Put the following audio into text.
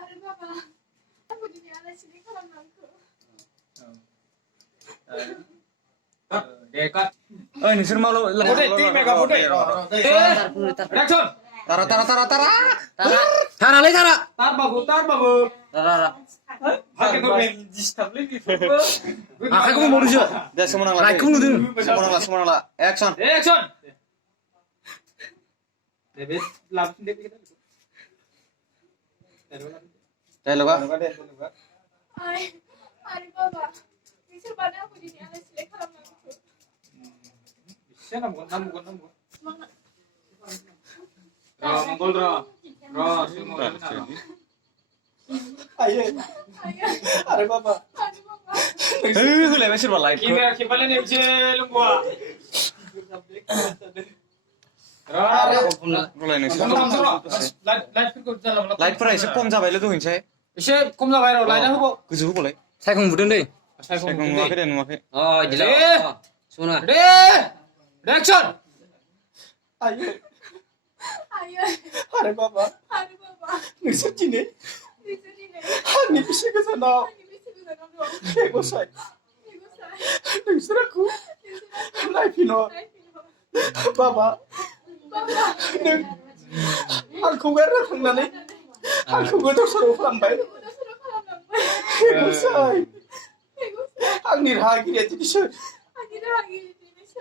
Aduh Papa, aku jadi alasan ini kalau nangku. Dekat. नोंसोर Maval' Bude, tim mega bude. Reaction. Tara Tar babu. Tara Pakai tuh disturb lagi. आखाइखौ बुंबावदोसो दे सोमोनांला लाइटखौ नुदों सोमोनांला action Reaction. Debes lap dek kita. डायलगा Aduh Papa, bisa pada aku jadi alasan ini kalau nangku. Bisa namu. Semangat. Mongol semua. Ayo. Aduh Papa. Aduh Papa. होलायबाय सोरबा लाइटखौ Kibalan yang bisa lumba. होलाय नोंसोर लाइटफोरा एसे खम जाबायलै दहैनोसै एसे खम जाबाय र' लाइटआ होबाव गोजौ होबावलाय सायखं बुदों दै सायखं नुवाखै दे नुवाखै इदिला सना दे reaction Ayo. Ayo. Aduh Papa. Aduh Papa. Ngesut ini. Bisa dine. Ani bisa ke sana. Ini bisa juga dong. Ego say. Ibu saya. Ngesut aku. Naifino. Papa. Papa. Neng. Aku gara थांनानै aku godaw soro खालामबाय. Udah suruh kalau nangku. Ego say. Ibu saya. Angi rahagia jadi soy. Akhirnya lagi di sini.